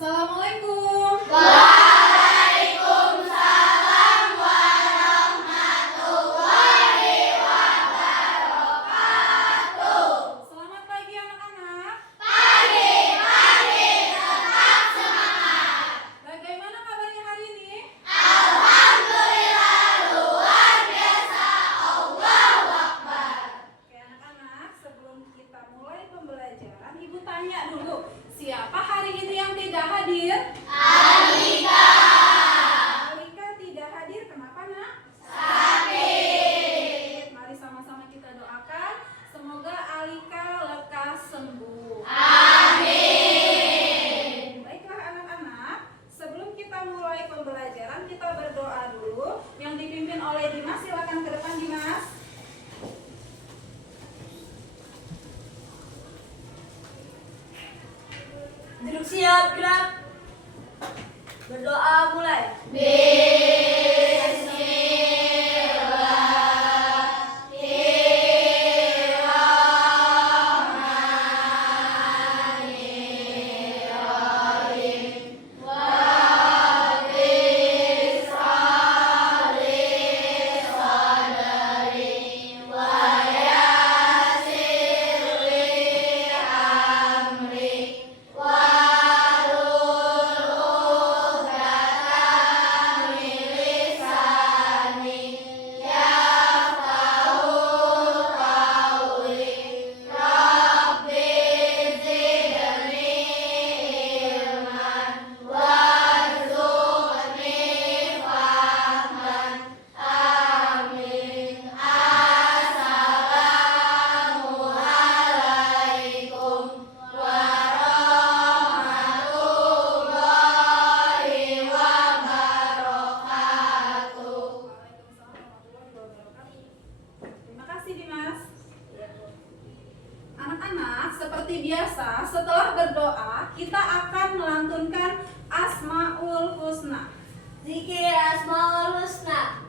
Assalamualaikum. Waalaikumsalam warahmatullahi wabarakatuh. Selamat pagi anak-anak. Pagi, tetap semangat. Bagaimana kabarnya hari ini? Alhamdulillah luar biasa. Allahu Akbar. Oke anak-anak, sebelum kita mulai pembelajaran, Ibu tanya dulu, siapa hari ini yang tidak hadir? Alika. Alika tidak hadir, kenapa nak? Sakit. Mari sama-sama kita doakan, semoga Alika lekas sembuh. Amin. Baiklah anak-anak, sebelum kita mulai pembelajaran, kita berdoa dulu. Yang dipimpin oleh Dimas, silakan ke depan Dimas. Duduk siap, gerak. Berdoa mulai. Terima kasih Dimas. Anak-anak, seperti biasa, setelah berdoa, kita akan melantunkan Asmaul Husna. Zikir Asmaul Husna.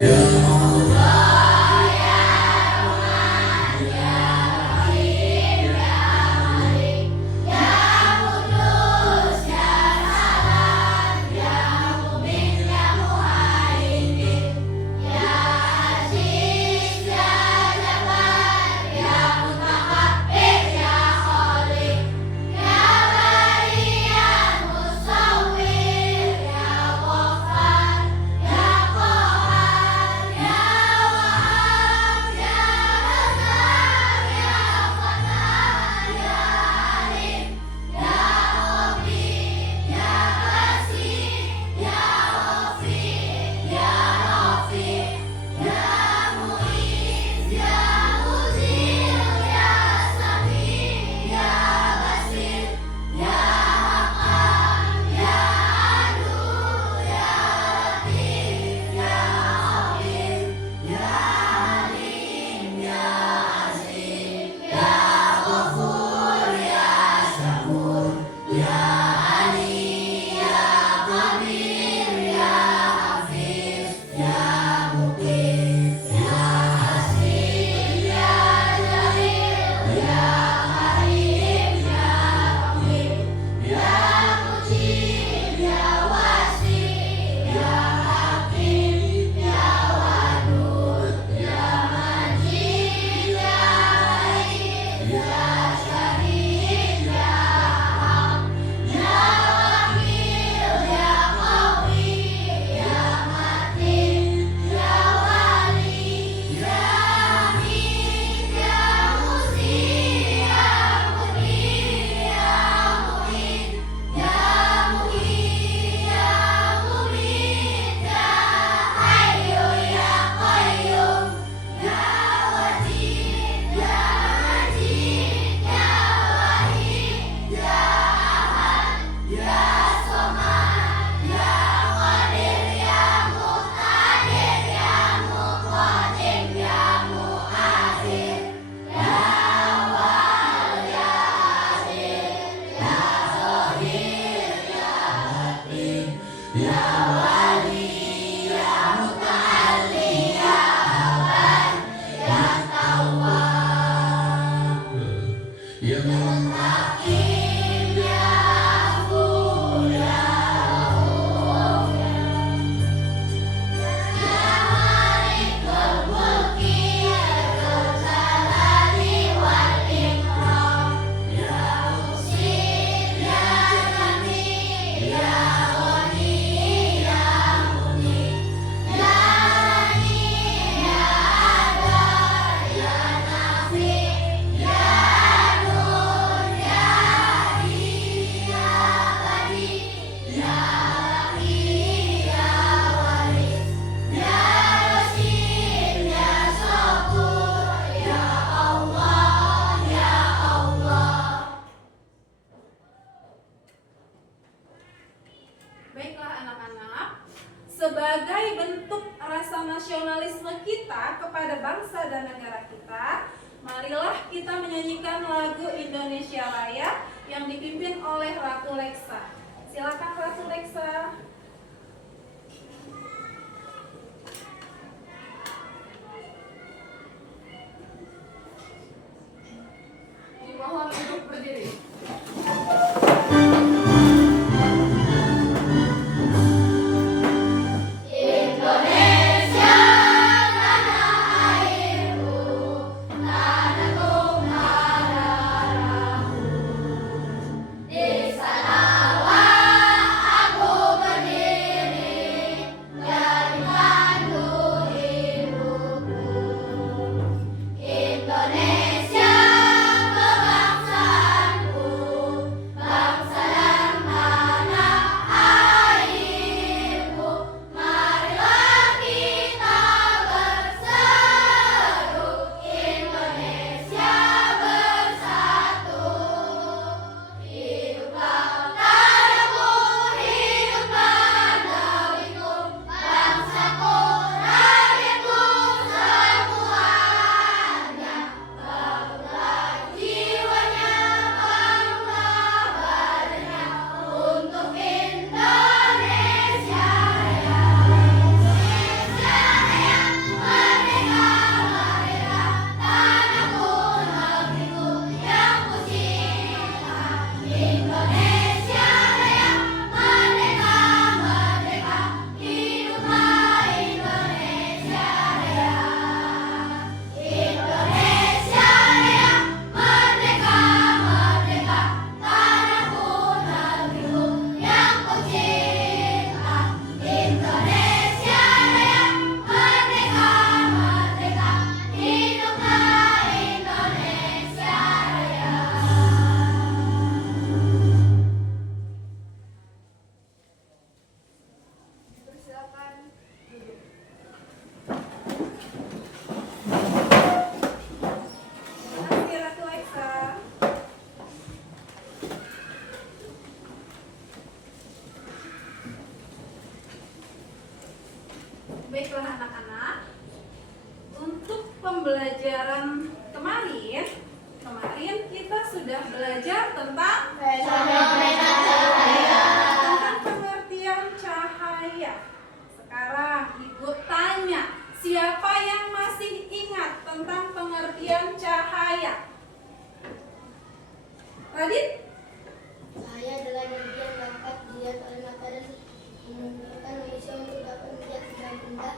Ya Baiklah anak-anak, sebagai bentuk rasa nasionalisme kita kepada bangsa dan negara kita, marilah kita menyanyikan lagu Indonesia Raya yang dipimpin oleh Ratu Leksa. Silakan Ratu Leksa. Dimohon untuk berdiri. Indonesia tanah airku, tanahku marahku. Di sanalah aku berdiri, jadi pandu hidupku. Indonesia kebangsaanku, bangsa dan tanah airku. Marilah kita berseru, Indonesia bersatu. Hiduplah tanahku, hiduplah negeriku, bangsaku, rakyatku semuanya. Bangunlah jiwanya, bangunlah badannya untuk Indonesia Raya. Indonesia Raya, merdeka, merdeka, tanahku, negeriku yang ku cinta. Indonesia Raya, merdeka, merdeka, hiduplah Indonesia Raya. Indonesia Raya, merdeka, merdeka, tanahku, negeriku yang ku cinta. Indonesia Raya, merdeka, merdeka, hiduplah Indonesia Raya. Persilakan duduk. Terima kasih Ratu Leksa. Baiklah anak-anak, untuk pembelajaran kemarin kita sudah belajar tentang pengertian cahaya. Sekarang Ibu tanya, siapa yang masih ingat tentang pengertian cahaya? Radit? Cahaya adalah energi yang dapat dilihat oleh mata dan memungkinkan manusia untuk dapat melihat benda-benda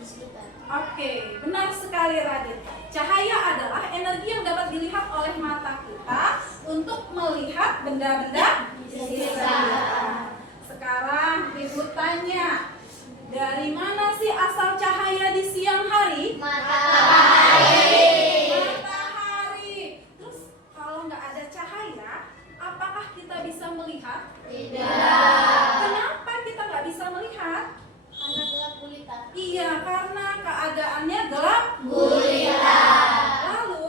di sekitar. Oke, benar sekali Radit. Cahaya adalah energi yang dapat dilihat oleh mata kita untuk melihat benda-benda di sekitar. Sekarang Ibu tanya, dari mana sih asal cahaya di siang hari? Matahari. Terus kalau nggak ada cahaya, apakah kita bisa melihat? Tidak. Kenapa kita nggak bisa melihat? Karena gelap gulita. Iya, karena keadaannya gelap. Lalu,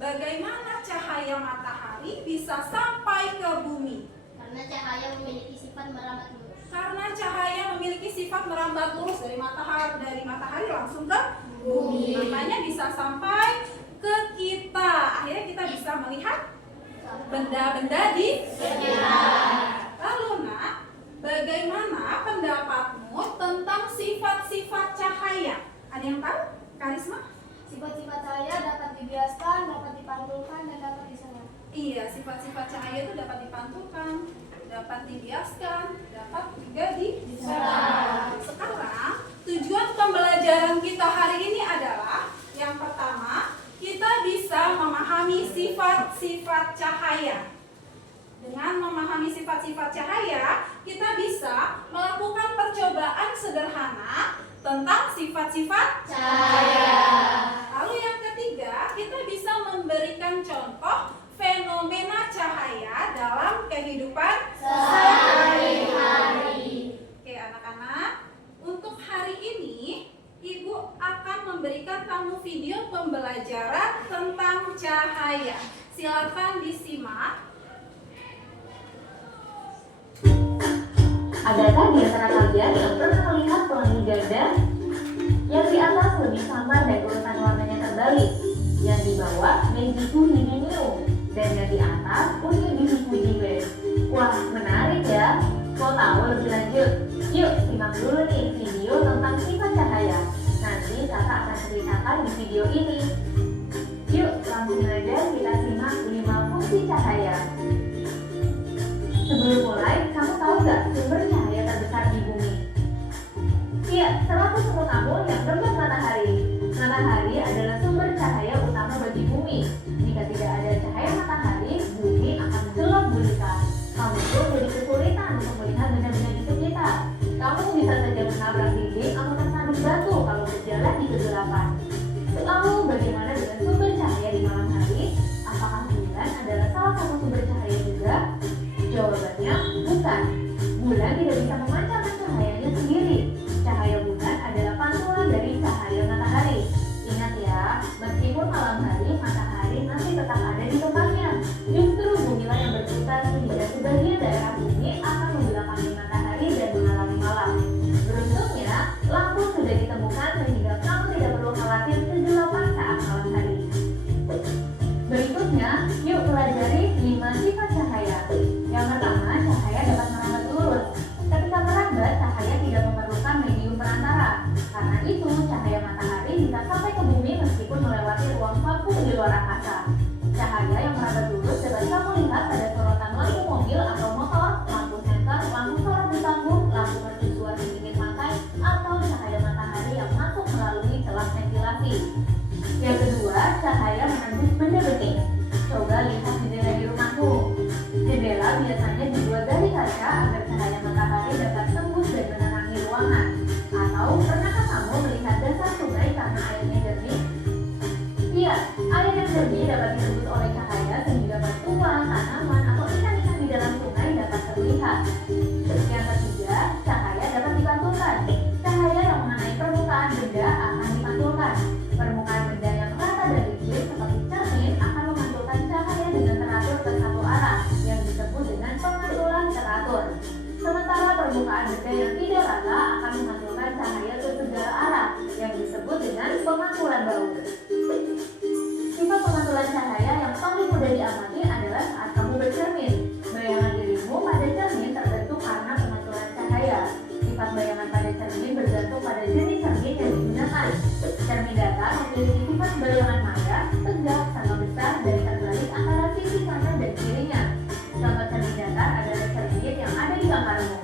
bagaimana cahaya matahari bisa sampai ke bumi? Karena cahaya memiliki sifat merambat lurus. Karena cahaya memiliki sifat merambat lurus dari matahari langsung ke bumi. Makanya bisa sampai ke kita. Akhirnya kita bisa melihat benda-benda di sekitar. Lalu Nak, bagaimana pendapatmu tentang sifat-sifat cahaya? Ada yang tahu? Karisma? Sifat-sifat cahaya dapat dibiaskan, dapat dipantulkan, dan dapat disengat. Sifat-sifat cahaya itu dapat dipantulkan, dapat dibiaskan, dapat juga diserap. Sekarang tujuan pembelajaran kita hari ini adalah yang pertama, kita bisa memahami sifat-sifat cahaya. Dengan memahami sifat-sifat cahaya, kita bisa melakukan percobaan sederhana tentang sifat-sifat Cahaya. Lalu yang ketiga, kita bisa memberikan contoh fenomena cahaya dalam kehidupan Sehari-hari. Oke anak-anak, untuk hari ini Ibu akan memberikan kamu video pembelajaran tentang cahaya. Silakan disimak. Adakah di antara kalian yang pernah melihat pelangi ganda? Yang di atas lebih samar dan urutan warnanya terbalik. Yang di bawah Meiji-ku Hibiniu. Dan yang di atas Unyu Bihiku Jiwe. Wah, menarik ya. Mau tahu lebih lanjut? Yuk, simak dulu nih video tentang sifat cahaya. Nanti kakak akan ceritakan di video ini. Yuk, langsung aja kita simak 5 fungsi cahaya. Sebelum mulai, kamu tahu nggak sumber cahaya terbesar di bumi? Iya, selaku tunggu kamu yang berbuat matahari. Matahari adalah sumber cahaya utama bagi bumi. Jika tidak ada cahaya matahari, bumi akan gelap gulita. Kamu pun jadi kesulitan untuk melihat benda-benda di sekitar. Kamu bisa saja menabrak dinding atau tersandung batu kalau berjalan di kegelapan. Lalu, bagaimana dengan sumber cahaya di malam hari? Apakah bulan adalah salah satu sumber cahaya juga? Jawabannya bukan. Bulan tidak bisa memancarkan cahayanya sendiri. Cahaya bulan adalah pantulan dari cahaya matahari. Ingat ya, meskipun malam hari, matahari masih tetap ada di tempatnya. Justru bumilah yang berputar sehingga sebagian daerah bumi akan membelakangi matahari dan mengalami malam. Beruntungnya, lampu sudah ditemukan sehingga kamu tidak perlu khawatir kegelapan saat malam hari. Berikutnya, yuk pelajari 5 sifat cahaya. Yang pertama, cahaya dapat merambat lurus. Ketika merambat, cahaya tidak memerlukan medium perantara. Karena itu, cahaya matahari bisa sampai ke bumi meskipun melewati ruang vakum di luar angkasa. Cahaya yang merambat lurus dapat kamu lihat pada sorotan lampu mobil atau motor, lampu senter, lampu sorot di panggung, lampu mercusuar di pinggir pantai, atau cahaya matahari yang masuk melalui celah ventilasi. Yang kedua, cahaya menembus benda bening. Coba lihat jendela di rumahmu. Jendela biasanya dibuat dari kaca agar cahaya matahari dapat tembus dan menerangi ruangan. Atau pernahkah kamu melihat dasar sungai karena airnya jernih? Iya, air yang jernih dapat ditembus oleh cahaya sehingga batuan, tanaman, atau ikan-ikan di dalam sungai dapat terlihat. Yang ketiga, cahaya dapat dipantulkan. Cahaya yang mengenai permukaan benda akan dipantulkan. Permukaan benda yang rata dan licin seperti cermin akan memantulkan cahaya dengan teratur ke satu arah yang disebut dengan pemantulan teratur. Sementara permukaan benda yang tidak rata akan memantulkan cahaya ke segala arah yang disebut dengan pemantulan baut. Sifat pemantulan cahaya yang paling mudah diamati adalah saat kamu bercermin. Bayangan dirimu pada cermin terbentuk karena pemantulan cahaya. Sifat bayangan pada cermin bergantung pada jenis cermin yang digunakan. Cermin datar memiliki sifat bayangan maya, tegak, sama besar, dan terbalik antara sisi kanan dan kirinya. Contoh cermin datar adalah cermin yang ada di kamarmu.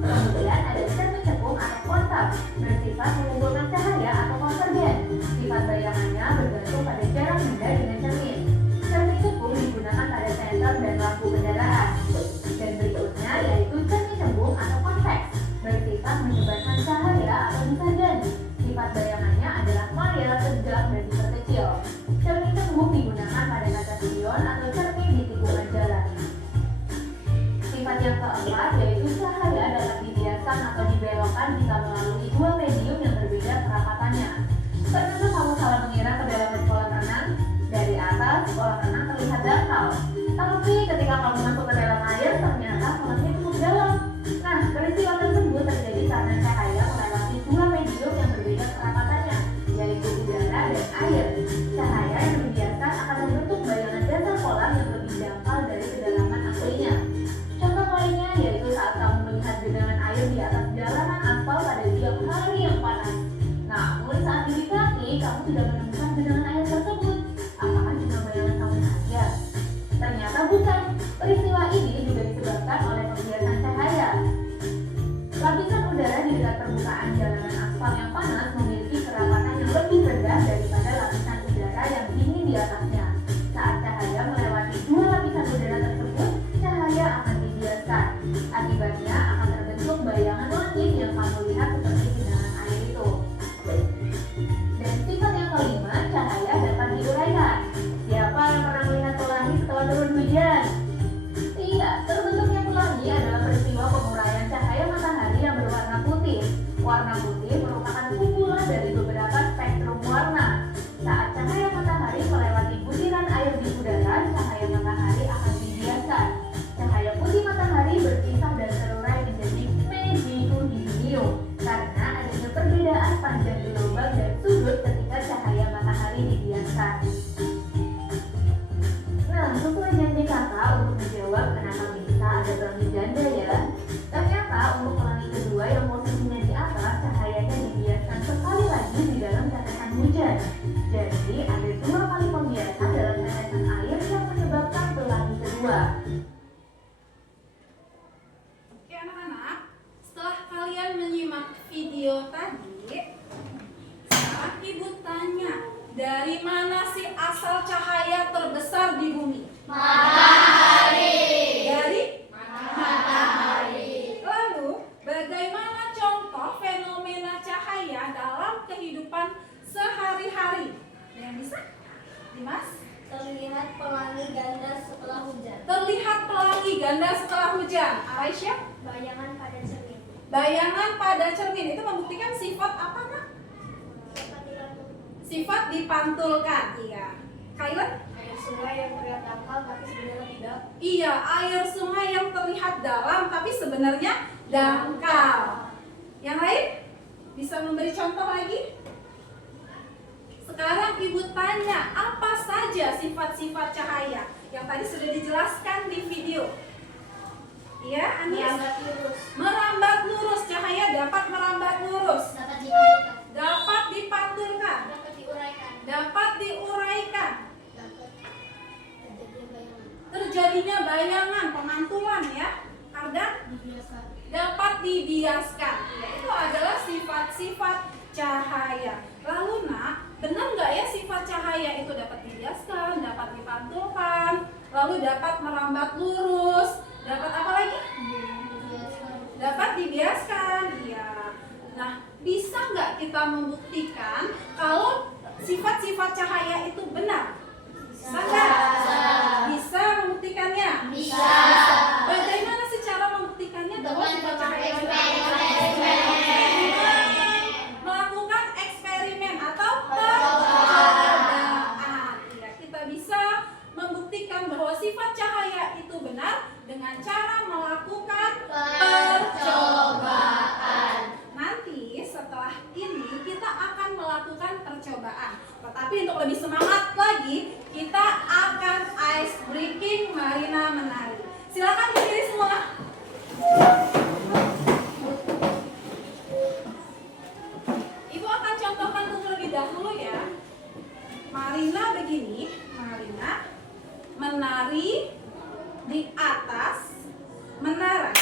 Kemudian ada cermin cekung atau kontak, bersifat mengumpulkan cahaya atau konvergen. Sifat bayangannya bergantung pada jarak benda dengan cermin. Cermin cekung digunakan pada senter dan lampu kendaraan. Dan berikutnya yaitu cermin cembung atau konveks, bersifat menyebarkan cahaya atau divergen. Sifat bayangannya adalah maya, tegak, dan diperkecil. Cermin cembung digunakan pada kaca spion atau cermin di tikungan jalan. Sifat yang keempat yaitu cahaya dapat dibiaskan atau dibelokkan jika melalui dua medium yang berbeda kerapatannya. Pernahkah kamu salah mengira kedalaman kolam renang? Dari atas, kolam renang terlihat dangkal. Tapi ketika kamu masuk ke dalam air, ternyata kolamnya cukup dalam. Nah, peristiwa tersebut terjadi karena cahaya melewati dua medium yang berbeda kerapatannya, yaitu udara dan air. Cahaya yang dibiaskan akan membentuk bayangan dasar kolam yang lebih dangkal dari kedalaman aslinya. Contoh lainnya yaitu saat kamu melihat genangan air di atas jalanan aspal pada siang hari yang panas. Namun saat didekati, kamu tidak menemukan genangan air tersebut. Apakah cuma bayangan kamu saja? Ternyata ganda setelah hujan. Aisyah? Bayangan pada cermin. Bayangan pada cermin itu membuktikan sifat apa, Nak? Dapat dibantu. Sifat dipantulkan. Iya. Kailan? Air sungai yang terlihat dangkal tapi sebenarnya tidak. Iya, air sungai yang terlihat dalam tapi sebenarnya dangkal. Yang lain? Bisa memberi contoh lagi? Sekarang Ibu tanya, apa saja sifat-sifat cahaya yang tadi sudah dijelaskan di video? Iya, Anis? Merambat lurus. Merambat lurus, cahaya dapat merambat lurus. Dapat dipantulkan. Dapat dipantulkan. Dapat diuraikan. Dapat diuraikan. Dapat terjadi bayangan. Terjadinya bayangan, pemantulan ya. Kadang Dibiasakan. dapat dibiaskan. Ya, itu adalah sifat-sifat cahaya. Lalu Nak, benar nggak ya sifat cahaya itu dapat dibiaskan, dapat dipantulkan, lalu dapat merambat lurus, dapat apa lagi? Dibiasakan. Dapat dibiaskan. Iya. Nah, bisa nggak kita membuktikan kalau sifat-sifat cahaya itu benar? Bisa nggak? Bisa membuktikannya? Bisa. Bagaimana sih cara membuktikannya bahwa Dengan sifat cahaya itu eksperimen. melakukan eksperimen atau Percobaan. percobaan. Iya, kita bisa membuktikan bahwa sifat cahaya itu benar dengan cara melakukan percobaan. Nanti setelah ini kita akan melakukan percobaan. Tetapi untuk lebih semangat lagi, kita akan ice breaking Marina menari. Silakan berdiri semua. Ibu akan contohkan terlebih dahulu ya. Marina begini, Marina menari di atas menara.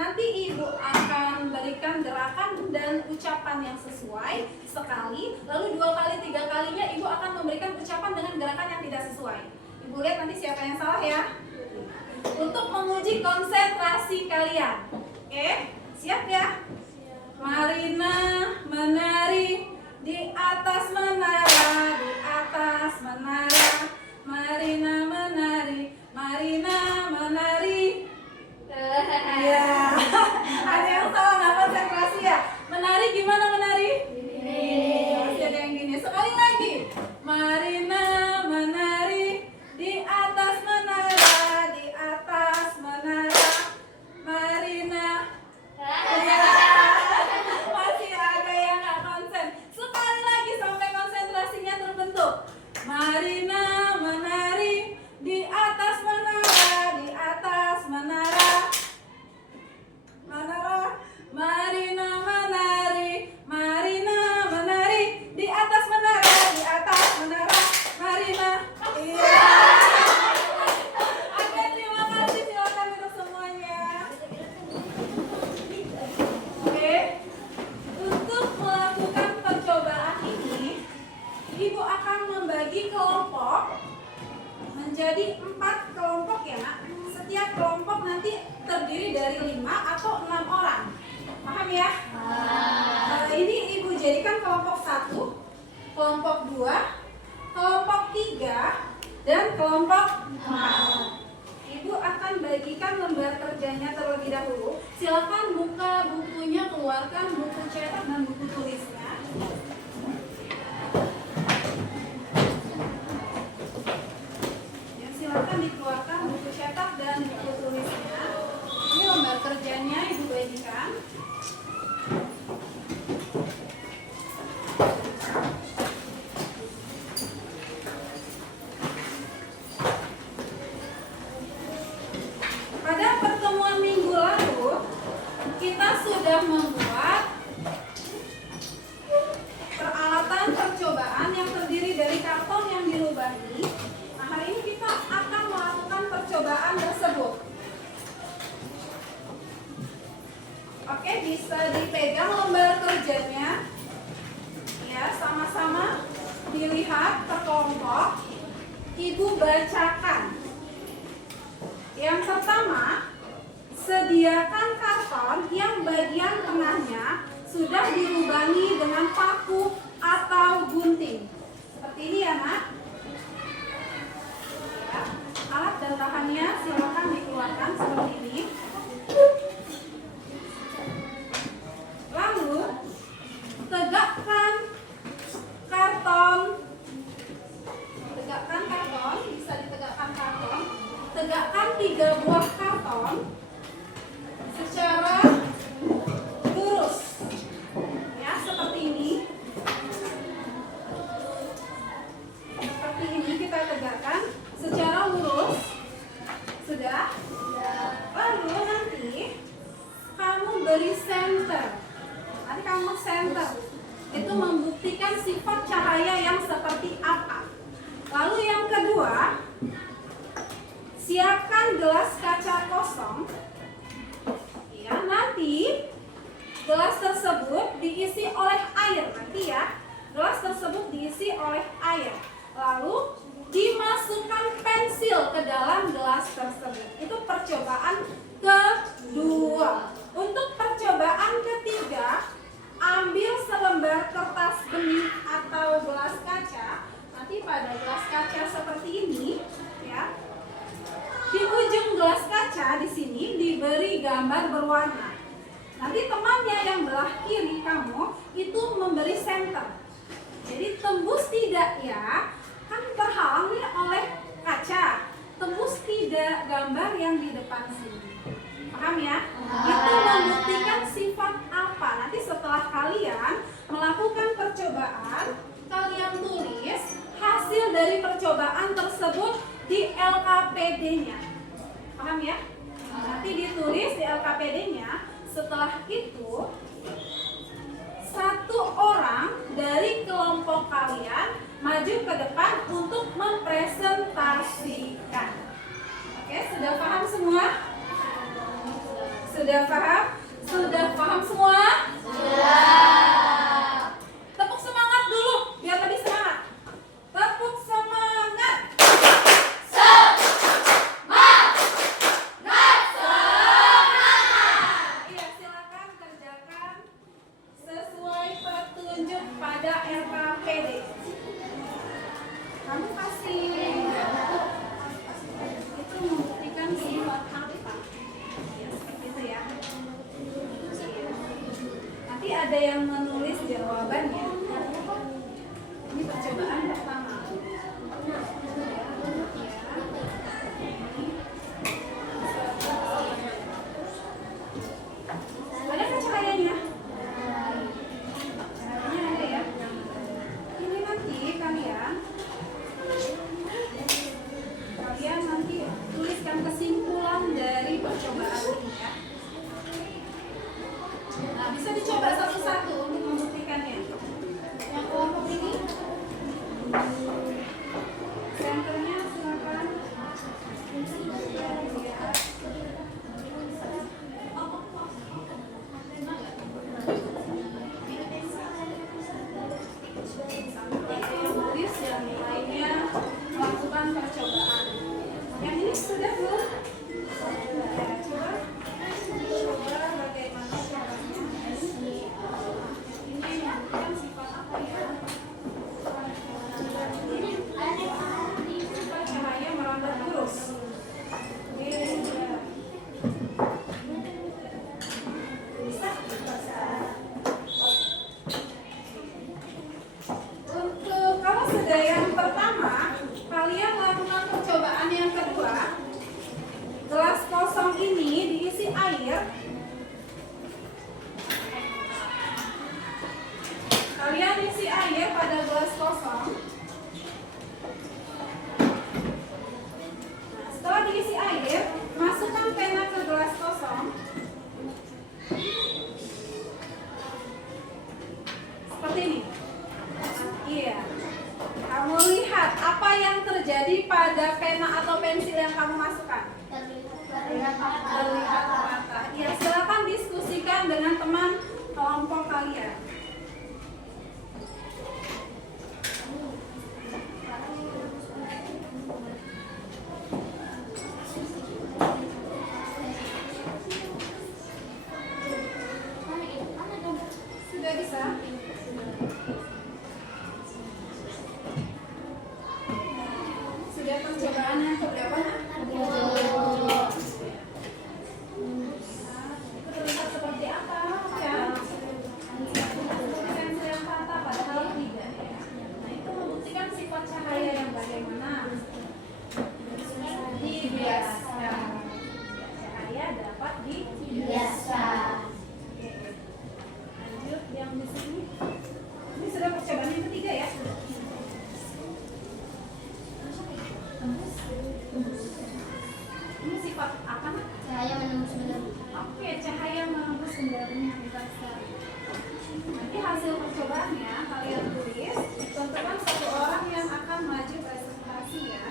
Nanti Ibu akan berikan gerakan dan ucapan yang sesuai sekali, lalu 2 kali, 3 kalinya Ibu akan memberikan ucapan dengan gerakan yang tidak sesuai. Ibu lihat nanti siapa yang salah ya. Untuk menguji konsentrasi kalian. Oke, siap ya? Marina menari di atas menara, di atas menara. Marina menari, Marina menari. Iya. Ada yang salah nggak konsentrasi ya? Menari gimana menari? Masih ada yang gini. Sekali lagi. Marina menari di atas menara, di atas menara. Marina. Ya. Masih ada yang nggak konsen. Sekali lagi sampai konsentrasinya terbentuk. Marina menari di atas menara, di atas menara. Menara. Marina menari, Marina menari di atas menara, di atas menara. Marina. Iya. Oke, terima kasih. Silakan duduk semuanya. Oke. Untuk melakukan percobaan ini, Ibu akan membagi kelompok menjadi 4 kelompok ya, Nak. Setiap kelompok nanti terdiri dari 5 atau 6 orang. Paham ya? Ini Ibu jadikan kelompok 1, kelompok 2, kelompok 3, dan kelompok 4. Ibu akan bagikan lembar kerjanya terlebih dahulu. Silakan buka bukunya, keluarkan buku cetak dan buku tulisnya. Ya, silakan dikeluarkan buku cetak dan buku tulisnya. Ini lembar kerjanya Ibu bagikan. Pada pertemuan minggu lalu, kita sudah membuat peralatan percobaan yang terdiri dari karton yang dilubangi. Nah, hari ini kita akan melakukan percobaan tersebut. Oke, bisa dipegang lembar kerjanya. Ya, sama-sama dilihat per kelompok. Ibu bacakan. Yang pertama, sediakan karton yang bagian tengahnya sudah dilubangi dengan paku atau gunting. Seperti ini ya, Nak. Ya, alat bantahannya silakan dikeluarkan seperti ini. Lalu tegakkan karton. Tegakkan karton, bisa ditegakkan karton. Tegakkan 3 buah karton secara lurus. Ya, seperti ini. Seperti ini kita tegakkan secara lurus. Sudah? Lalu nanti kamu beri center. Nanti kamu center. Itu membuktikan sifat cahaya yang seperti apa. Lalu yang kedua, siapkan gelas kaca kosong. Ya, nanti gelas tersebut diisi oleh air. Nanti ya, gelas tersebut diisi oleh air. Lalu dimasukkan pensil ke dalam gelas tersebut. Itu percobaan kedua. Untuk percobaan ketiga, ambil selembar kertas bening atau gelas kaca. Nanti pada gelas kaca seperti ini, ya. Di ujung gelas kaca di sini diberi gambar berwarna. Nanti temannya yang belah kiri kamu itu memberi center. Jadi tembus tidak ya? Kan terhalang nih oleh kaca. Tembus tidak gambar yang di depan sini. Paham ya? Itu membuktikan sifat apa? Nanti setelah kalian melakukan percobaan, kalian tulis hasil dari percobaan tersebut di LKPD-nya. Paham ya? Nanti ditulis di LKPD-nya. Setelah itu, 1 orang dari kelompok kalian maju ke depan untuk mempresentasikan. Oke, sudah paham semua? Sudah paham? Sudah paham semua? Sudah. Tepuk semangat dulu biar lebih semangat. Tepuk semangat. Iya, silakan kerjakan sesuai petunjuk pada LKPD. Kamu kasih itu membuktikan sifat apa? Ya, seperti itu ya. Nanti ada yang menulis jawabannya. Ini percobaan pertama. Ada kan cahayanya? Cahayanya ada ya. Ini nanti kalian nanti tuliskan kesimpulan dari percobaan ini ya. Nah, bisa dicoba satu-satu untuk membuktikannya. Yang kelompok ini, senternya silakan. Yang tulis, yang lainnya melakukan percobaan. Yang ini sudah belum? Ya, coba bagaimana caranya. Ini menunjukkan sifat apa ya? Sifat cahaya merambat lurus. Beda. Bisa? Untuk kalau sudah yang pertama, kalian melakukan percobaan yang kedua. Gelas kosong ini diisi air. Kalian isi air pada gelas kosong. Nah, setelah diisi air, masukkan pena ke gelas kosong. Seperti ini. Iya. Kamu lihat apa yang terjadi pada pena atau pensil yang kamu masukkan. Terlihat patah. Ya, silakan diskusikan dengan teman kelompok kalian. Sudah bisa? Sudah percobaan yang keberapa? sendalnya Nisa. Nanti hasil percobaannya kalian tulis, tentukan satu orang yang akan maju presentasi ya.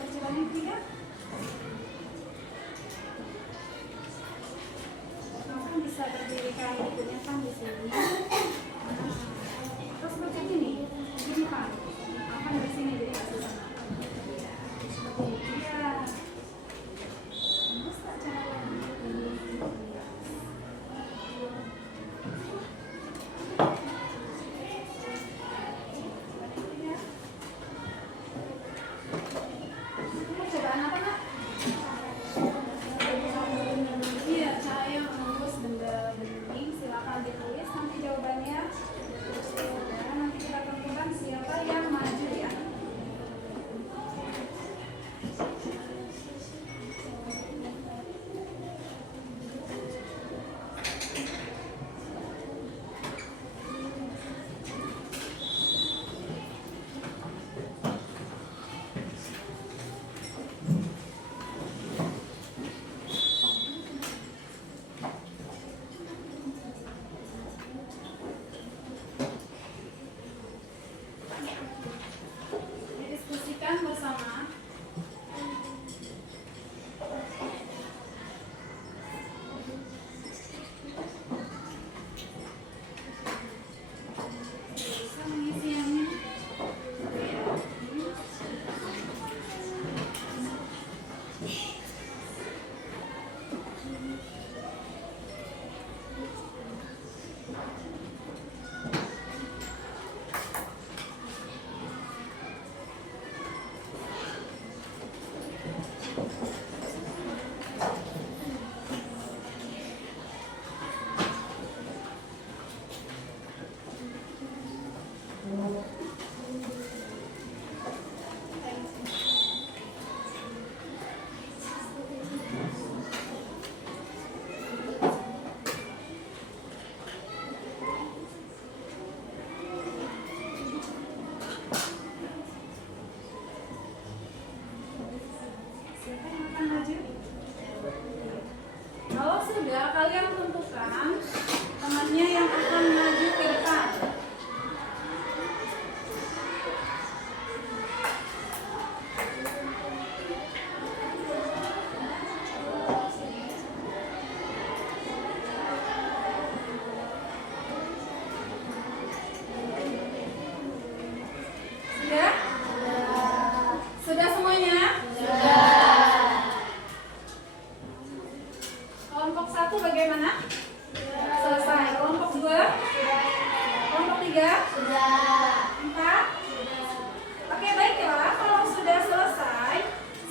Percobaan yang ketiga. Kamu bisa berdiri kayak bukunya kan di sini. Terus seperti ini, gini kan? Akan dari sini jadi nggak susah. Ya, seperti ini. Ya. Terus tak cara ini. Percobaan apa nak? Iya, cahaya menembus benda bening. Silakan ditulis nanti jawabannya. Ya, nanti kita tentukan siapa yang maju ya. Didiskusikan bersama. Bisa mengisiannya. Siapa yang akan maju? Kalau sudah, kalian tentukan temannya yang akan maju ke depan. Sudah? Sudah semuanya? Kelompok 1 bagaimana? Selesai. Kelompok 2? Kelompok 3? 4? Oke, baiklah. Kalau sudah selesai,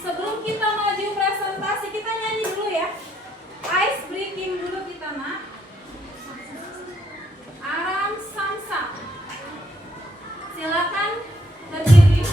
sebelum kita maju presentasi, kita nyanyi dulu ya. Ice breaking dulu kita, nak. Aram samsam. Silakan berdiri.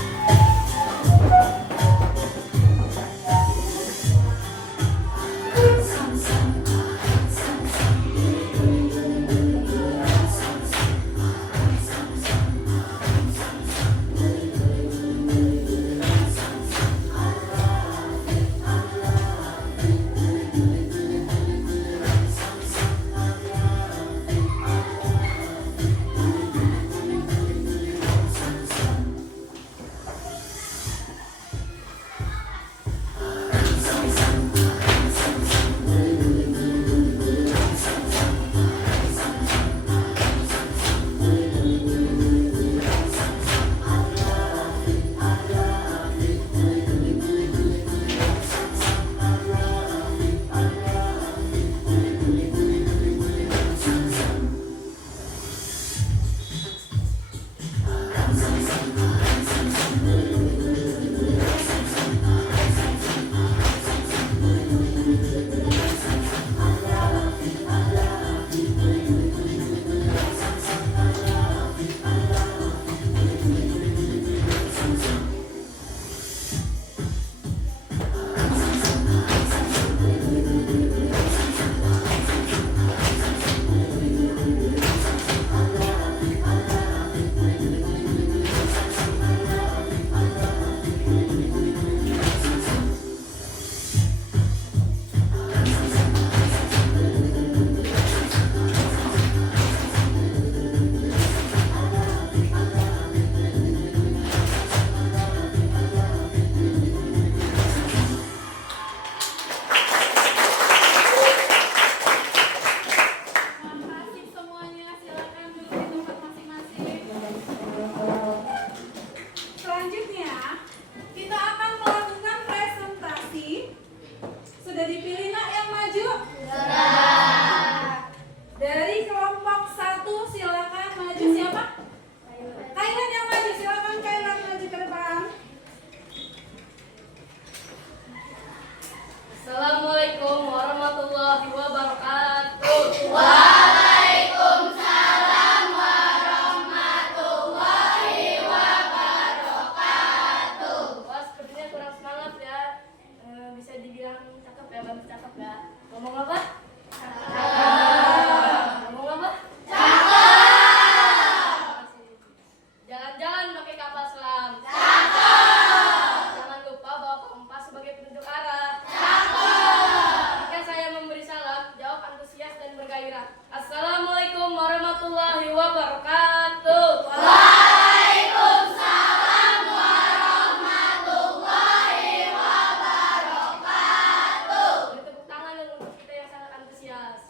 wabarakatuh. Waalaikumsalam warahmatullahi wabarakatuh. Beri tepuk tangan untuk kita yang sangat antusias.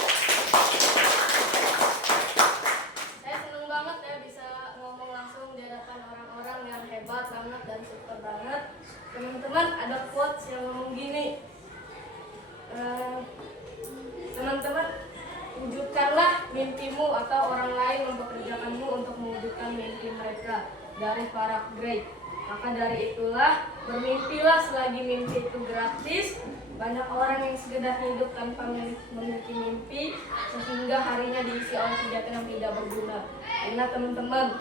Saya senang banget ya bisa ngomong langsung di hadapan orang-orang yang hebat banget dan super banget. Teman-teman, ada quotes yang ngomong gini. Teman-teman, wujudkanlah mimpimu atau orang lain mempekerjakanmu untuk mewujudkan mimpi mereka, dari para great. Maka dari itulah, bermimpilah selagi mimpi itu gratis. Banyak orang yang sekedar hidup tanpa memiliki mimpi, sehingga harinya diisi oleh kegiatan yang tidak berguna. Ingat teman-teman,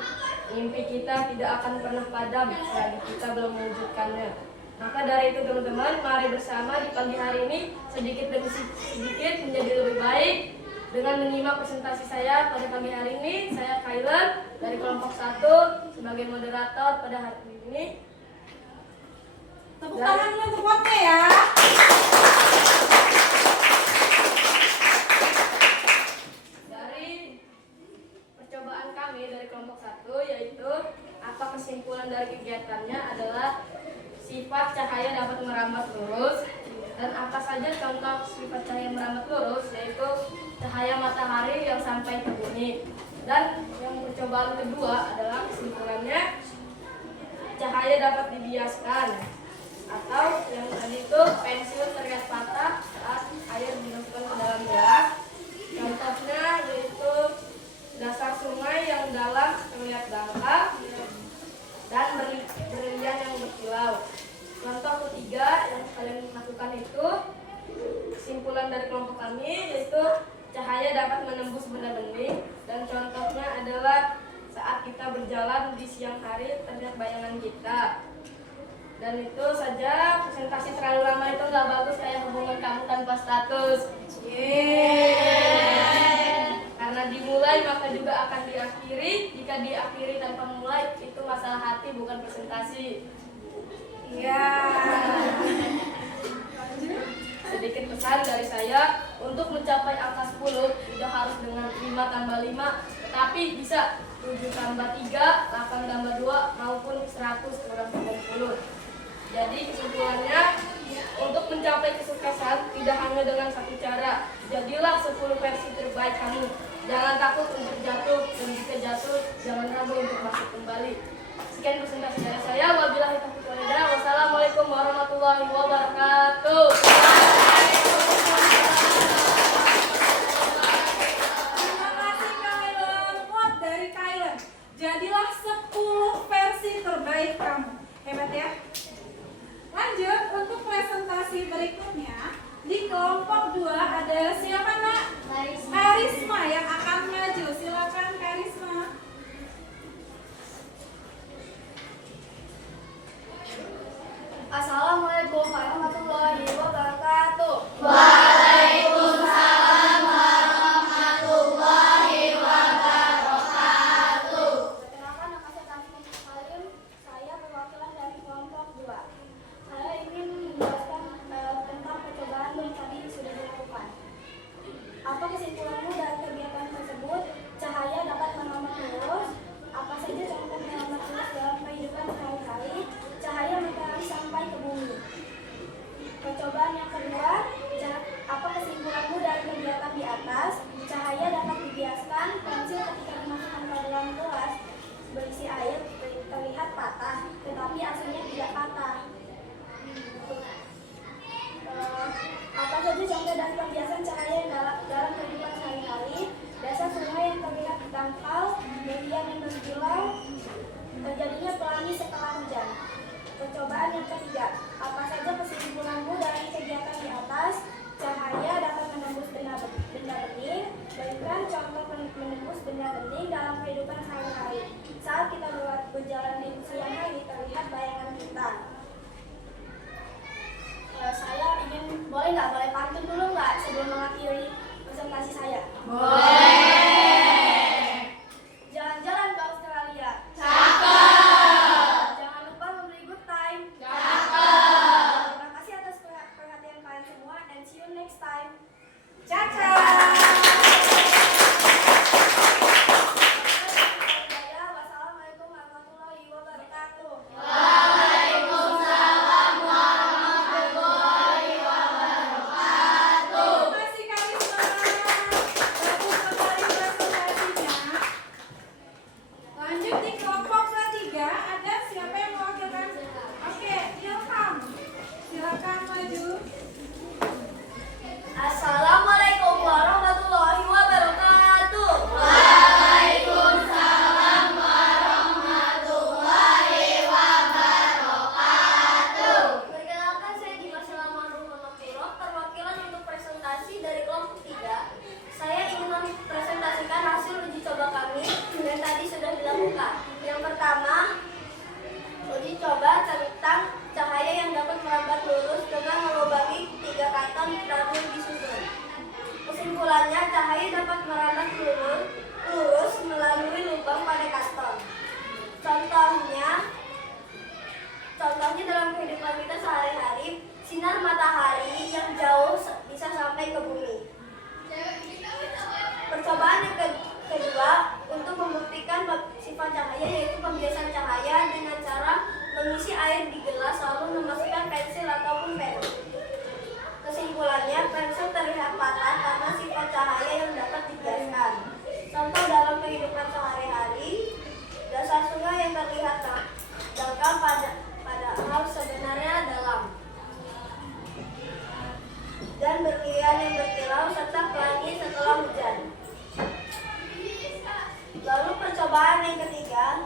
mimpi kita tidak akan pernah padam selagi kita belum mewujudkannya. Maka dari itu teman-teman, mari bersama di pagi hari ini sedikit demi sedikit menjadi lebih baik dengan menyimak presentasi saya pada pagi hari ini. Saya Kailan dari kelompok 1 sebagai moderator pada hari ini. Tepuk tangan untuk quote-nya ya. Dari percobaan kami dari kelompok 1, yaitu apa kesimpulan dari kegiatannya adalah sifat cahaya dapat merambat lurus. Dan apa saja contoh sifat cahaya merambat lurus, yaitu cahaya matahari yang sampai ke bumi. Dan yang percobaan kedua adalah kesimpulannya cahaya dapat dibiaskan, atau yang tadi itu pensil terlihat patah saat air dimasukkan ke dalam gelas. Contohnya yaitu dasar sungai yang dalam terlihat dangkal dan berlian yang berkilau. Contoh ketiga yang kalian lakukan itu kesimpulan dari kelompok kami, yaitu cahaya dapat menembus benda bening. Dan contohnya adalah saat kita berjalan di siang hari terlihat bayangan kita. Dan itu saja, presentasi terlalu lama itu nggak bagus kayak hubungan kamu tanpa status. Karena dimulai maka juga akan diakhiri. Jika diakhiri tanpa mulai, itu masalah hati bukan presentasi. Iya. Sedikit pesan dari saya, untuk mencapai angka 10 tidak harus dengan 5 tambah 5, tetapi bisa 7 tambah 3, 8 tambah 2, maupun 100 kurang 90. Jadi kesimpulannya, untuk mencapai kesuksesan tidak hanya dengan satu cara. Jadilah 10 versi terbaik kamu. Jangan takut untuk jatuh, dan jika jatuh jangan ragu untuk masuk kembali. Sekian presentasi dari saya. Wabillahi taufiq wal hidayah. Wassalamualaikum warahmatullahi wabarakatuh. Terima kasih Kailan. Quote dari Kailan. Jadilah 10 versi terbaik kamu. Hebat ya. Lanjut untuk presentasi berikutnya. Di kelompok 2 ada siapa nak? Karisma yang akan maju. Silakan Karisma. Assalamualaikum warahmatullahi wabarakatuh. Waalaikumsalam warahmatullahi wabarakatuh. Perkenalkan, nama saya Tanfi Salim. Saya perwakilan dari kelompok 2. Saya ingin menjelaskan tentang percobaan yang tadi sudah dilakukan. Apa kesimpulanmu dari kegiatan tersebut? Cahaya dapat merambat lurus. Apa saja contoh merambat lurus dalam kehidupan sehari-hari? Cahaya matahari sampai ke bumi. Percobaan yang kedua, apa kesimpulanmu dari kegiatan di atas? Cahaya dapat dibiaskan. Pensil ketika dimasukkan ke dalam gelas berisi air terlihat patah, tetapi aslinya tidak patah. Apa saja contoh dari pembiasan cahaya dalam kehidupan sehari-hari? Dasar sungai yang terlihat dangkal, berlian yang berkilau, terjadinya pelangi setelah hujan. Percobaan yang ketiga, apa saja kesimpulanmu dari kegiatan di atas? Cahaya dapat menembus benda bening. Berikan contoh menembus benda bening dalam kehidupan sehari-hari. Saat kita berjalan di siang hari, terlihat bayangan kita. Saya ingin, boleh pantun dulu nggak sebelum mengakhiri presentasi saya? Boleh. Jalan-jalan ke Australia. Cakep. Jangan lupa membeli good time. Cakep. Terima kasih atas perhatian kalian semua, and see you next time. Caca. Percobaan yang ketiga,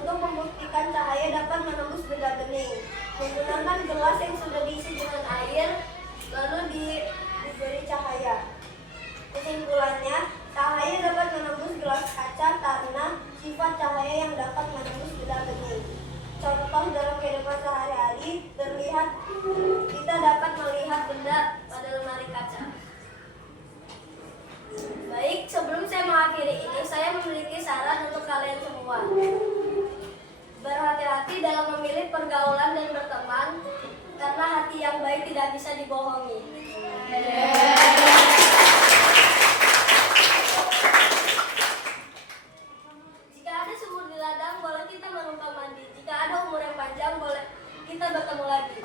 untuk membuktikan cahaya dapat menembus benda bening. Menggunakan gelas yang sudah diisi dengan air, lalu diberi cahaya. Kesimpulannya, cahaya dapat menembus gelas kaca karena sifat cahaya yang dapat menembus benda bening. Contoh dalam kehidupan sehari-hari terlihat kita dapat melihat benda pada lemari kaca. Baik, sebelum saya mengakhiri ini, saya memiliki saran untuk kalian semua. Berhati-hati dalam memilih pergaulan dan berteman, karena hati yang baik tidak bisa dibohongi. Jika ada sumur di ladang, boleh kita menumpang mandi. Jika ada umur yang panjang, boleh kita bertemu lagi.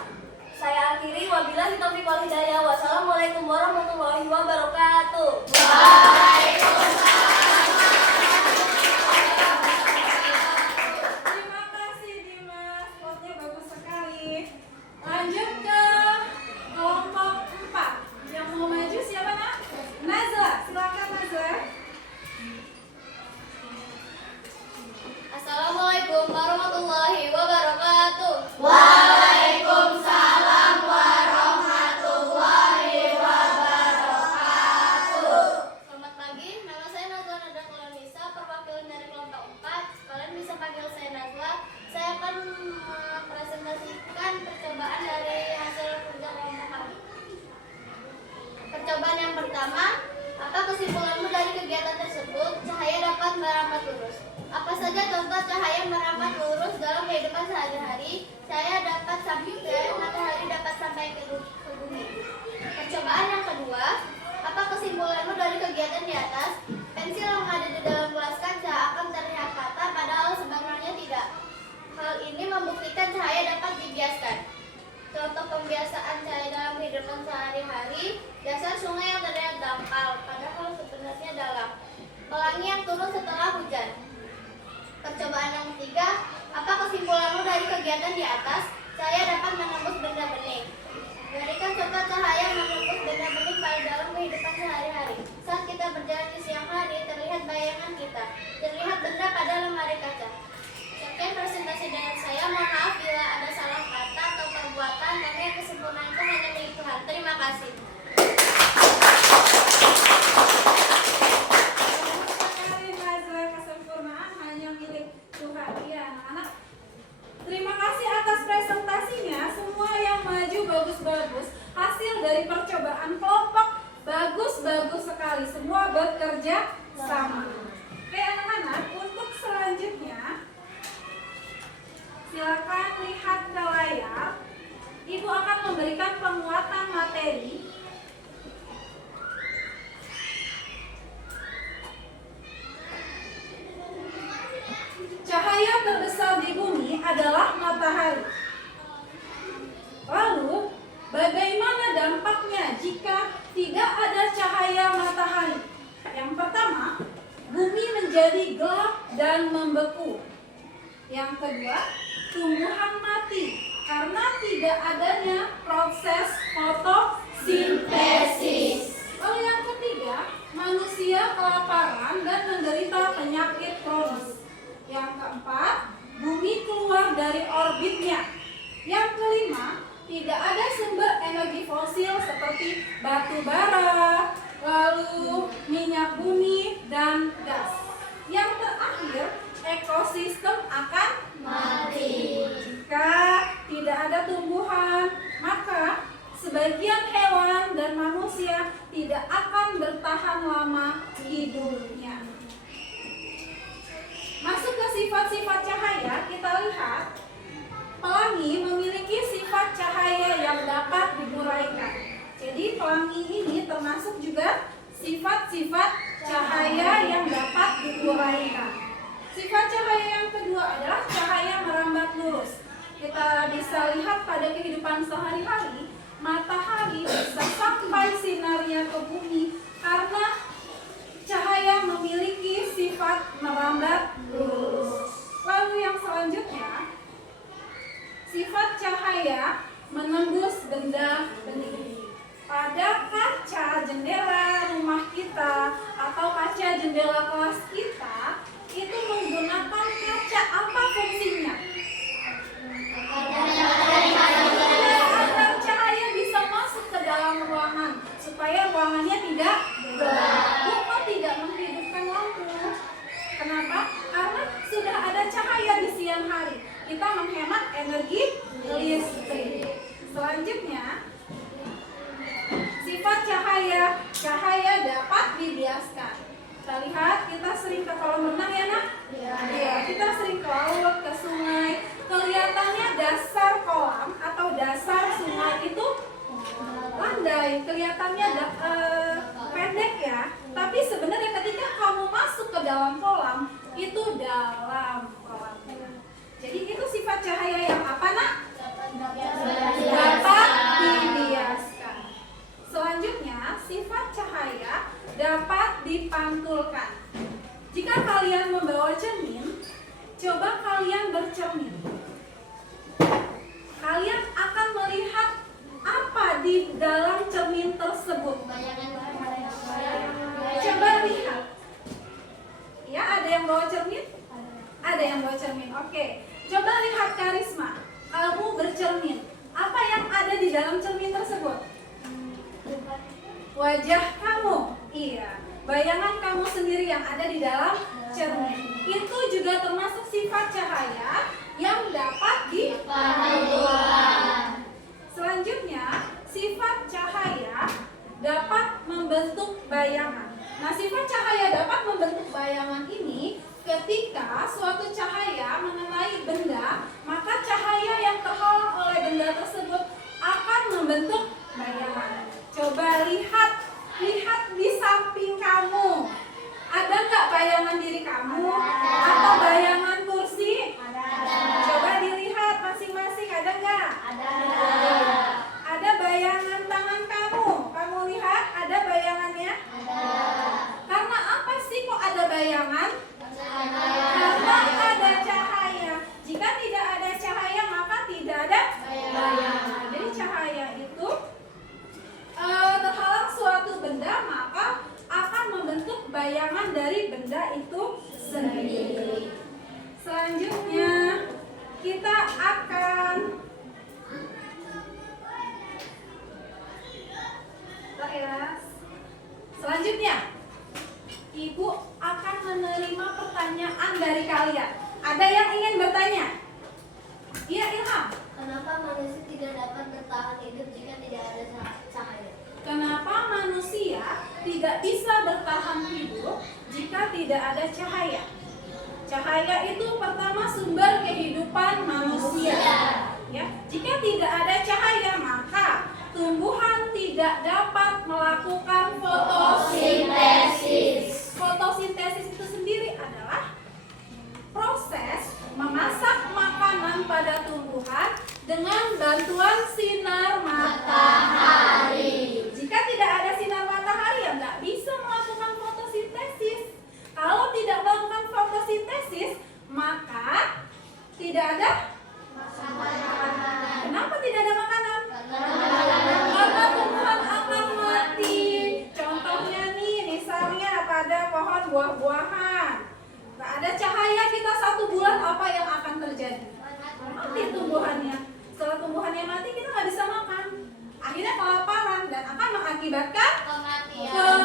Saya akhiri, wabillahi taufiq wal hidayah. Wassalamualaikum warahmatullahi wabarakatuh. Terima kasih Dimas, spotnya bagus sekali. Lanjut ke kelompok 4. Yang mau maju siapa nak? Nazla, silakan Nazla. Assalamualaikum warahmatullahi wabarakatuh. Waalaikumsalam warahmatullahi wabarakatuh. Selamat pagi, nama saya Nazla Nada Kulanisa, perwakilan dari kelompok 4. Kalian bisa panggil saya Nazla. Saya akan mempresentasikan percobaan dari hasil kerja kelompok kami. Percobaan yang pertama, apa kesimpulanmu dari kegiatan tersebut? Cahaya dapat merambat lurus. Apa saja contoh cahaya merambat lurus dalam kehidupan sehari-hari? Cahaya matahari dapat sampai ke bumi. Percobaan yang kedua, apa kesimpulanmu dari kegiatan di atas? Pensil yang ada di dalam gelas kaca akan terlihat rata, padahal sebenarnya tidak. Hal ini membuktikan cahaya dapat dibiaskan. Contoh pembiasaan cahaya dalam kehidupan sehari-hari, dasar sungai yang terlihat dangkal, padahal sebenarnya dalam. Pelangi yang turun setelah hujan. Percobaan yang ketiga, apa kesimpulanmu dari kegiatan di atas? Cahaya dapat menembus benda bening. Berikan contoh cahaya menembus benda bening pada dalam kehidupan sehari-hari. Saat kita berjalan di siang hari, terlihat bayangan kita, terlihat benda pada lemari kaca. Sekian presentasi dari saya. Mohon maaf bila ada salah kata atau perbuatan, karena kesempurnaan itu hanya milik Tuhan. Terima kasih. Sekali Nazla, kesempurnaan hanya milik Tuhan. Iya anak-anak. Terima kasih atas presentasinya. Semua yang maju bagus-bagus. Hasil dari percobaan kelompok bagus-bagus sekali. Semua bekerja sama. Oke anak-anak, untuk selanjutnya silakan lihat ke layar. Ibu akan memberikan penguatan materi. Cahaya terbesar di bumi adalah matahari. Lalu, bagaimana dampaknya jika tidak ada cahaya matahari? Yang pertama, bumi menjadi gelap dan membeku. Yang kedua, tumbuhan mati karena tidak adanya proses fotosintesis. Lalu yang ketiga, manusia kelaparan dan menderita penyakit kronis. Yang keempat, bumi keluar dari orbitnya. Yang kelima, tidak ada sumber energi fosil seperti batu bara, lalu minyak bumi, dan gas. Yang terakhir, ekosistem akan Mati. jika tidak ada tumbuhan, maka sebagian hewan dan manusia tidak akan bertahan lama hidupnya. Masuk ke sifat-sifat cahaya, kita lihat pelangi memiliki sifat cahaya yang dapat diuraikan. Jadi pelangi ini termasuk juga sifat-sifat cahaya yang dapat diuraikan. Sifat cahaya yang kedua adalah cahaya merambat lurus. Kita bisa lihat pada kehidupan sehari-hari, matahari bisa sampai sinarnya ke bumi karena cahaya memiliki sifat merambat lurus. Lalu yang selanjutnya, sifat cahaya menembus benda bening. Pada kaca jendela rumah kita atau kaca jendela kelas kita, energi listrik. Selanjutnya, sifat cahaya. Cahaya dapat dibiaskan. Kita lihat, kita sering ke kolam renang ya nak? Iya. Kita sering ke laut, ke sungai. Kelihatannya dasar kolam atau dasar sungai itu landai, kelihatannya pendek ya. Tapi sebenarnya ketika kamu masuk ke dalam kolam, itu dalam kolam. Jadi itu sifat cahaya yang apa nak? Dapat dibiaskan. Selanjutnya, sifat cahaya dapat dipantulkan. Jika kalian membawa cermin, coba kalian bercermin. Kalian akan melihat apa di dalam cermin tersebut. Coba lihat. Ya, ada yang bawa cermin? Ada yang bawa cermin. Oke. Coba lihat Karisma. Kamu bercermin. Apa yang ada di dalam cermin tersebut? Wajah kamu. Iya. Bayangan kamu sendiri yang ada di dalam cermin. Itu juga termasuk sifat cahaya yang dapat dipantulkan. Selanjutnya, sifat cahaya dapat membentuk bayangan. Nah, sifat cahaya dapat membentuk bayangan ini ketika suatu cahaya mengenai benda, maka cahaya yang terhalang oleh benda tersebut akan membentuk bayangan. Coba lihat di samping kamu. Ada nggak bayangan diri kamu? Atau bayangan kursi? Coba dilihat masing-masing, ada nggak? Ada bayangan tangan kamu? Kamu lihat ada bayangannya? Karena apa sih kok ada bayangan? Karena ada cahaya. Jika tidak ada cahaya maka tidak ada bayangan. Jadi cahaya itu terhalang suatu benda maka akan membentuk bayangan dari benda itu sendiri. Selanjutnya kita akan selanjutnya Ibu akan menerima pertanyaan dari kalian. Ada yang ingin bertanya? Iya, Ilham. Kenapa manusia tidak dapat bertahan hidup jika tidak ada cahaya? Kenapa manusia tidak bisa bertahan hidup jika tidak ada cahaya? Cahaya itu pertama sumber kehidupan manusia. Ya, jika tidak ada cahaya maka tumbuhan tidak dapat melakukan fotosintesis. Fotosintesis itu sendiri adalah proses memasak makanan pada tumbuhan dengan bantuan sinar matahari. Jika tidak ada sinar matahari ya nggak bisa melakukan fotosintesis. Kalau tidak melakukan fotosintesis maka tidak ada makanan. Kenapa tidak ada makanan? Karena tumbuhan akan mati. Contohnya nih, misalnya pada pohon buah-buahan. Nggak ada cahaya kita 1 bulan, apa yang akan terjadi? Mati tumbuhannya. Setelah tumbuhannya mati kita nggak bisa makan. Akhirnya kelaparan dan akan mengakibatkan kematian.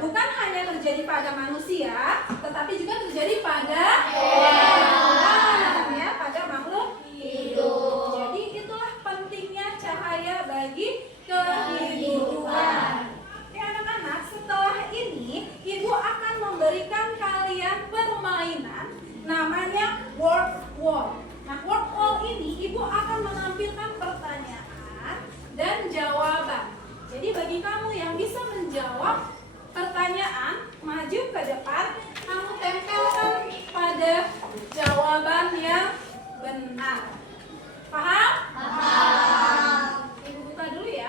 Bukan hanya terjadi pada manusia, tetapi juga terjadi pada hewan, ya, pada makhluk hidup. Jadi itulah pentingnya cahaya bagi kehidupan. Oke anak-anak, setelah ini Ibu akan memberikan kalian permainan namanya word wall. Nah, word wall ini Ibu akan menampilkan pertanyaan dan jawaban. Jadi bagi kamu yang bisa menjawab pertanyaan, maju ke depan, kamu tempelkan pada jawaban yang benar. Paham? Paham. Ibu buka dulu ya.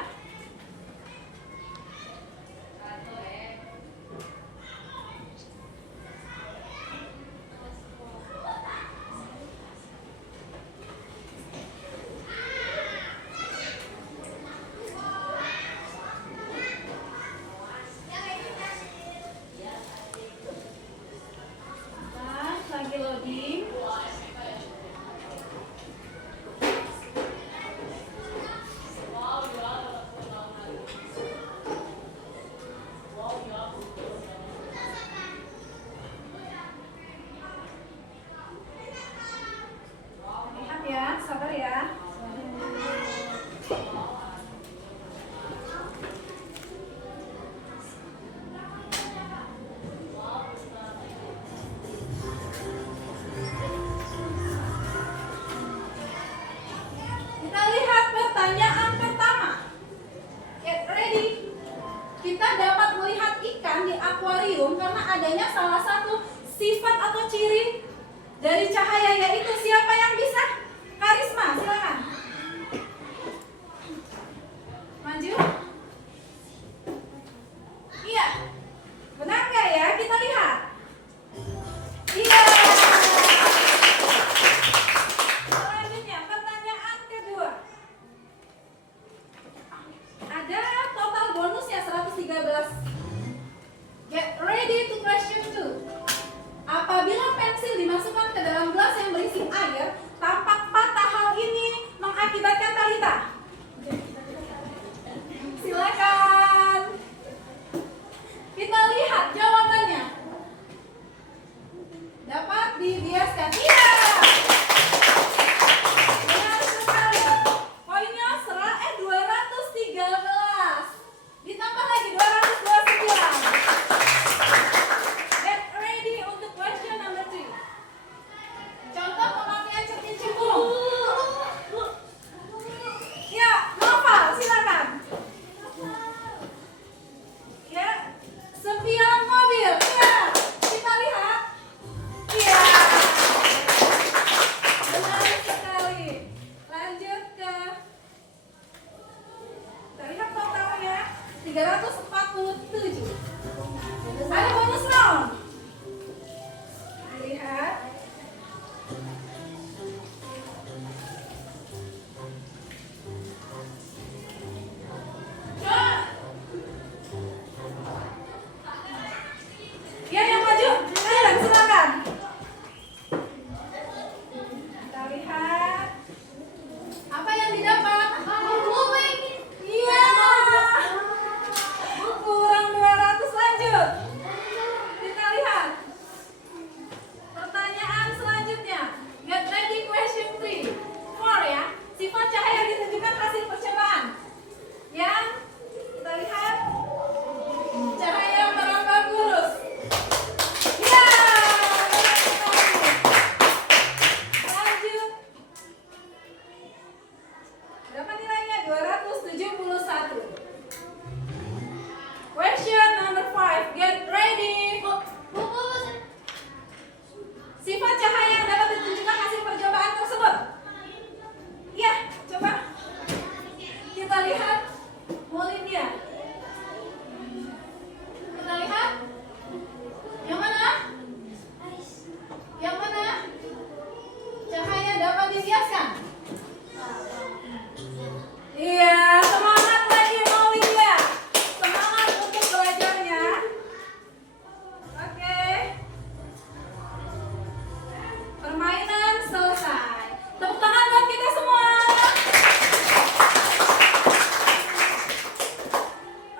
ciri dari cahaya yaitu siapa yang bisa? Karisma, silakan. Maju. Iya. Benar nggak ya? Kita lihat. Iya. Selanjutnya pertanyaan kedua. Ada total bonusnya 113. Get ready to question 2. Apabila pensil dimasukkan ke dalam gelas yang berisi air, tampak patah. Hal ini mengakibatkan Talita. Silakan. Kita lihat jawabannya. Dapat dibiaskan. Iya. Benar sekali. Poinnya 213. Ditambah lagi 229. Get ready untuk question number 3. Contoh pemakaian cermin cembung. Ya, Nova, silakan. Ya, spion mobil. Ya, kita lihat. Iya. Benar sekali. Lanjut ke. Kita lihat totalnya 347. Ada bonus round. Lihat. Ya, yang maju. Ayo, silakan. Kita lihat. Apa yang didapat? Iya. Kurang 200. Lanjut. Kita lihat. Pertanyaan selanjutnya. Get ready question 3. 4 ya. Sifat cahaya ditunjukkan hasil percobaan. Yang kita lihat. Cahaya merambat lurus. Ya. Lanjut. Berapa nilainya? 271. Question number 5. Get ready. Sifat cahaya yang dapat ditunjukkan hasil percobaan tersebut. Ya, coba. Kita lihat. Molindia. Kita lihat. Yang mana? Yang mana? Cahaya dapat dibiaskan. Iya, semangat lagi Molindia. Semangat untuk belajarnya. Oke. Permainan selesai. Tepuk tangan buat kita semua.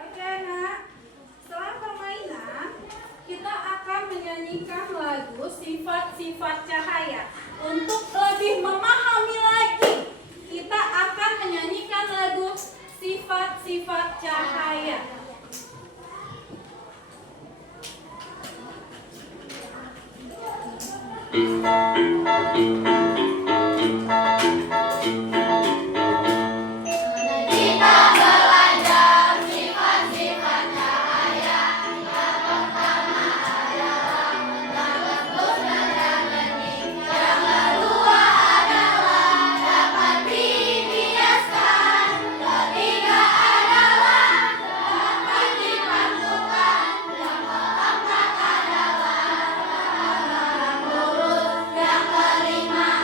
Oke, Nak. Setelah permainan, kita akan menyanyikan lagu Sifat-Sifat Cahaya. Untuk lebih memahami lagi, kita akan menyanyikan lagu Sifat-Sifat Cahaya. Kita belajar sifat-sifat cahaya. Yang pertama adalah menembus dan bening. Yang kedua adalah dapat dibiaskan. Ketiga adalah dapat dipantulkan. Yang keempat adalah lurus. Yang kelima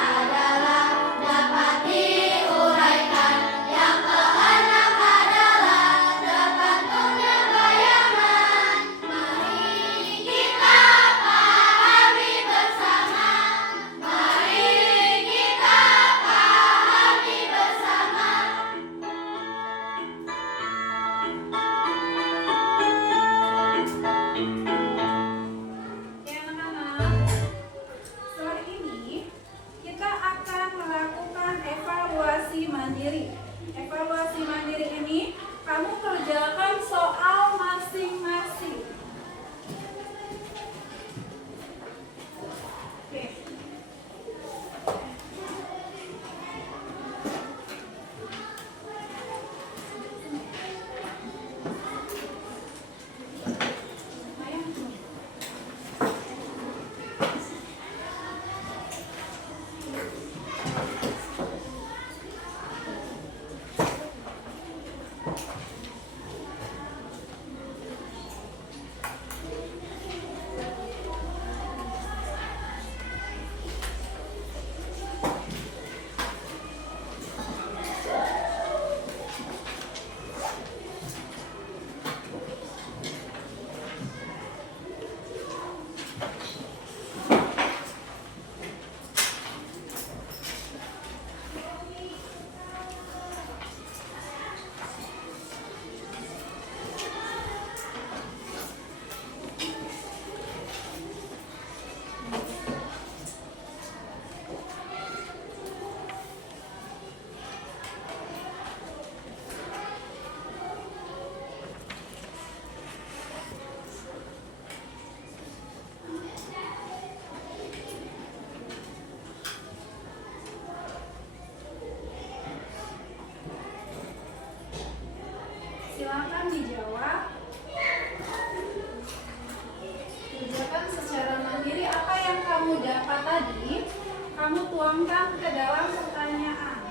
kamu tuangkan ke dalam pertanyaan.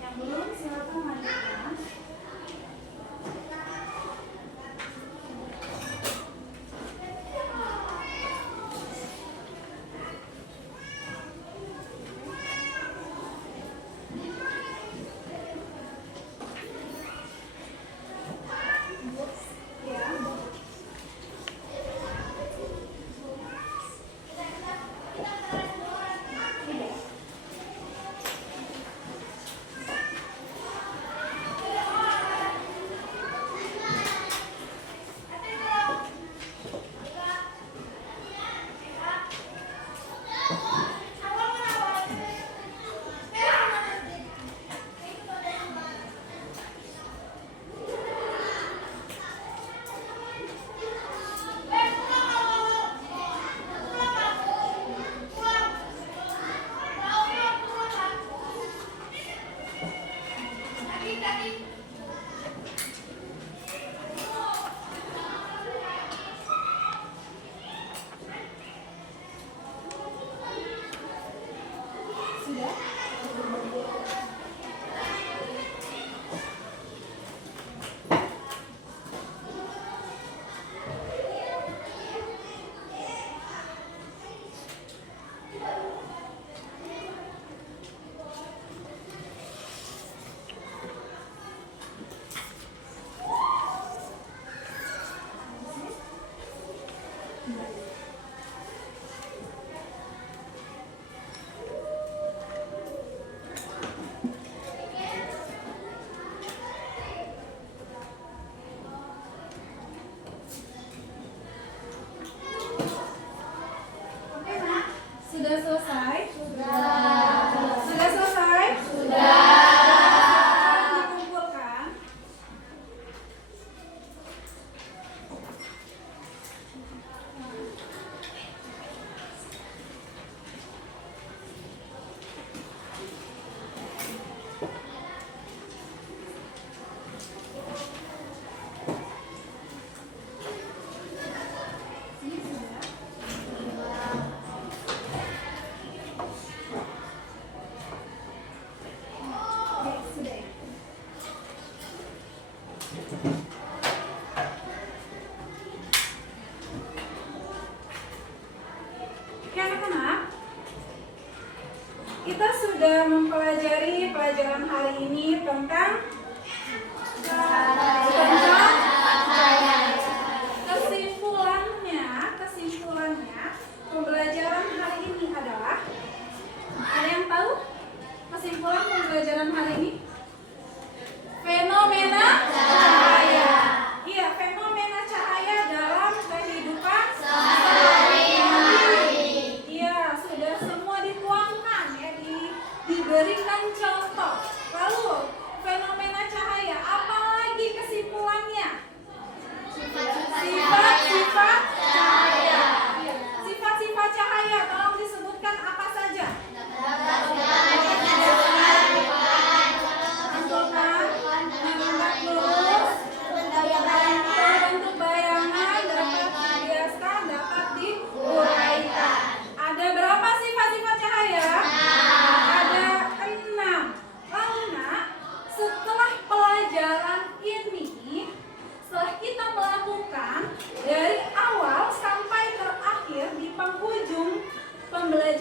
Yang belum silakan lanjutkan. Sudah? Oke, Nak. Sudah selesai? Sudah selesai? Dikumpulkan. Ini sudah. Oke, sudah ya. Oke, anak-anak. Kita sudah mempelajari pelajaran hari ini tentang kesimpulannya pembelajaran hari ini adalah, ada yang tahu kesimpulan pembelajaran hari ini? Fenomena cahaya. Iya, fenomena cahaya dalam kehidupan sehari-hari. Iya, sudah semua dituangkan ya, diberikan contoh. Lalu fenomena cahaya, apalagi kesimpulan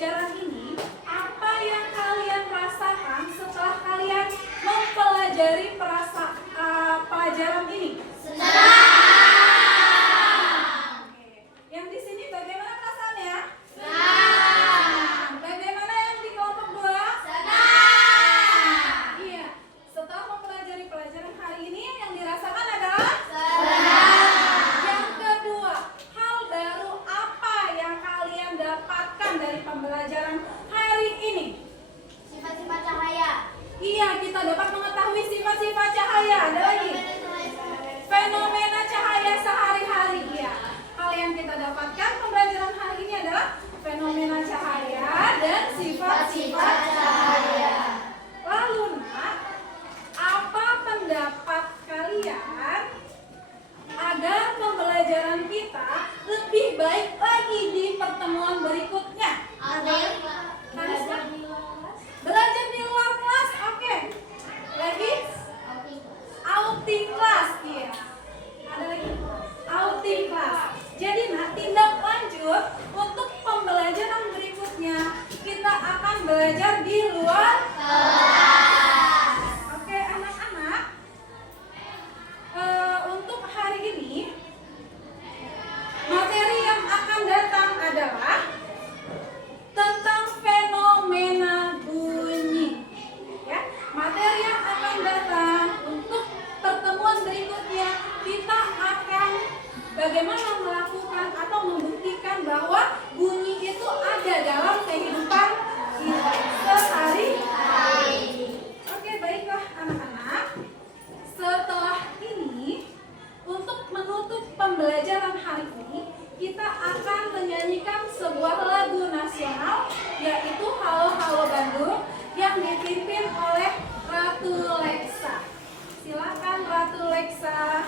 pelajaran ini, apa yang kalian rasakan setelah kalian mempelajari pelajaran ini? Oke. Yang di sini bagaimana perasaannya? Bagaimana yang di kelompok 2? Iya. Setelah mempelajari pelajaran hari ini, yang dirasakan adalah yang kedua, hal baru apa yang kalian dapatkan dari pembelajaran hari ini? Sifat-sifat cahaya. Iya, kita dapat mengetahui sifat-sifat cahaya. Ada lagi? Fenomena cahaya sehari-hari. Iya. Hal yang kita dapatkan pembelajaran hari ini adalah fenomena cahaya dan sifat-sifat cahaya. Lalu, Nak, apa pendapat kalian agar pembelajaran kita lebih baik lagi di pertemuan berikutnya? Belajar di luar kelas, oke. Lagi? Outing kelas, iya. Ada lagi? Outing kelas. Jadi, nah, tindak lanjut untuk pembelajaran berikutnya, kita akan belajar di luar kelas. Oke, anak-anak. Untuk hari ini, materi yang akan datang adalah tentang fenomena bunyi. Ya, materi yang akan datang untuk pertemuan berikutnya, kita akan bagaimana melakukan atau membuktikan bahwa bunyi itu ada dalam kehidupan kita sehari-hari. Oke, baiklah anak-anak. Setelah ini, untuk menutup pembelajaran hari ini, kita akan menyanyikan sebuah lagu nasional, yaitu Halo Halo Bandung, yang dipimpin oleh Ratu Leksa. Silakan Ratu Leksa.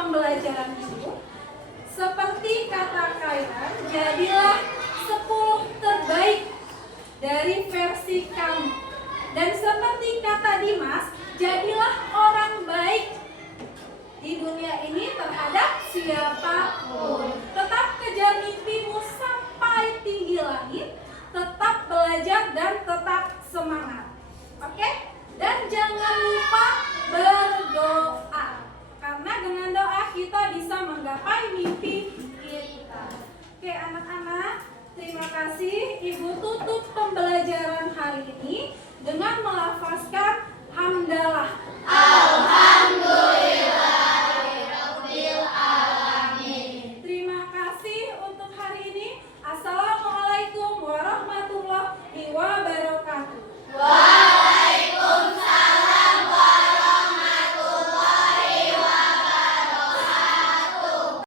pembelajaran itu, seperti kata Kairan, jadilah 10 terbaik dari versi kamu. Dan seperti kata Dimas, jadilah orang baik di dunia ini terhadap siapapun. Tetap kejar mimpimu sampai tinggi langit, tetap belajar dan tetap semangat. Oke? Dan jangan lupa berdoa. Karena dengan doa kita bisa menggapai mimpi kita. Oke anak-anak, terima kasih. Ibu tutup pembelajaran hari ini dengan melafazkan